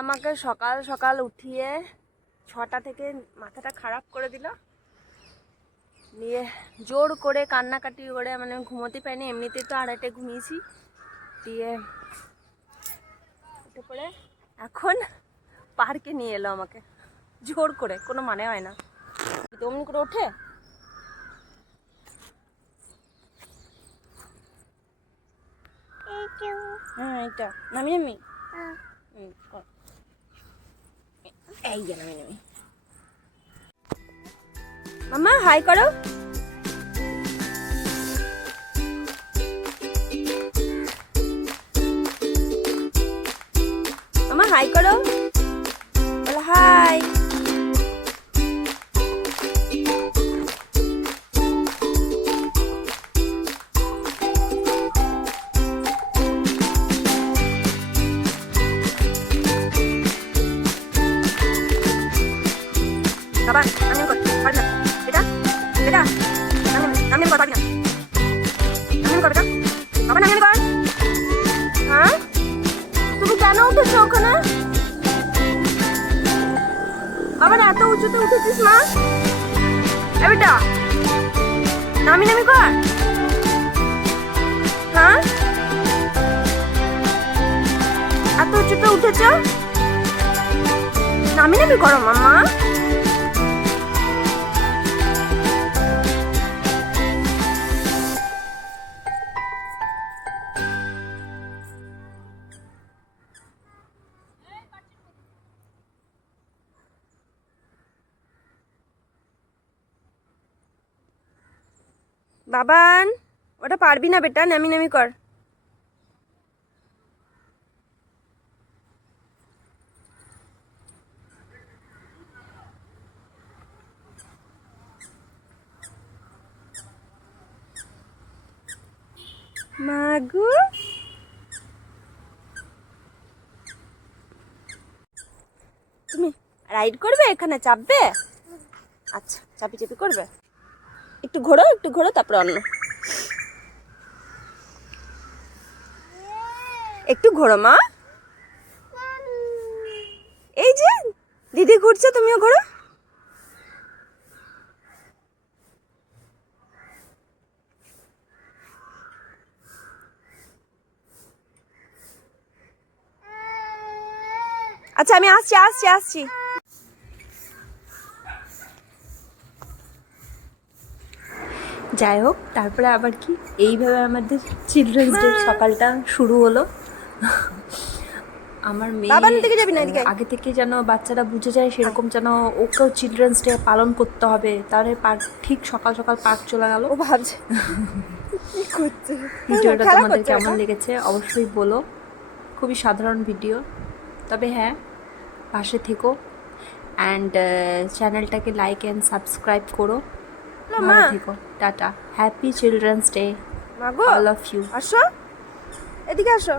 আমাকে সকাল সকাল উঠিয়ে 6টা থেকে মাথাটা খারাপ করে দিল, নিয়ে জোর করে কান্নাকাটি করে মানে ঘুমোতে পারিনি, এমনিতেই তো 2:30 ঘুমিয়েছি, দিয়ে উঠে পড়ে এখন পার্কে নিয়ে এলো আমাকে জোর করে, কোনো মানে হয় না, অমনি করে ওঠে। হ্যাঁ এইটা নামি নামি এই যে নামি নামি। মামা হাই করো। মামা হাই করো, বলো হাই। বাবা নামি কর, পারবি না এটা এটা নামি কর, পারবি না নামি কর বেটা, বাবা নামি কর। হ্যাঁ তুমি কেন উঠেছো ওখানে? আবার এত উঁচুতে উঠেছিস মা? এ বেটা নামি নামি কর। হ্যাঁ এত উঁচুতে উঠেছো, নামি নামি করো মাম্মা। বাবান ওটা পারবি না বেটা, নামি নামি কর। মাগু তুমি রাইড করবে, এখানে চাপবে? আচ্ছা চাপি চাপি করবে, একটু ঘোরো একটু ঘোরো, তারপর অন্য একটু ঘোরো মা। এই যে দিদি ঘুরছে, তুমিও ঘোরো। আচ্ছা আমি আসছি আসছি আসছি। যাই হোক, তারপরে আবার কি এইভাবে আমাদের চিলড্রেন্স ডে সকালটা শুরু হলো। আমার মেয়ে আগে থেকে যেন বাচ্চারা বুঝে যায়, সেরকম যেন ওকেও চিলড্রেন্স ডে পালন করতে হবে, তাহলে পার্ক ঠিক সকাল সকাল পার্ক চলে গেল। ও ভাবছে ভিডিওটা তোমাদের কেমন লেগেছে অবশ্যই বলো, খুবই সাধারণ ভিডিও, তবে হ্যাঁ পাশে থেকো অ্যান্ড চ্যানেলটাকে লাইক অ্যান্ড সাবস্ক্রাইব করো। ভালো থেকো, tata, happy children's day all of you. আসো এদিকে আসো।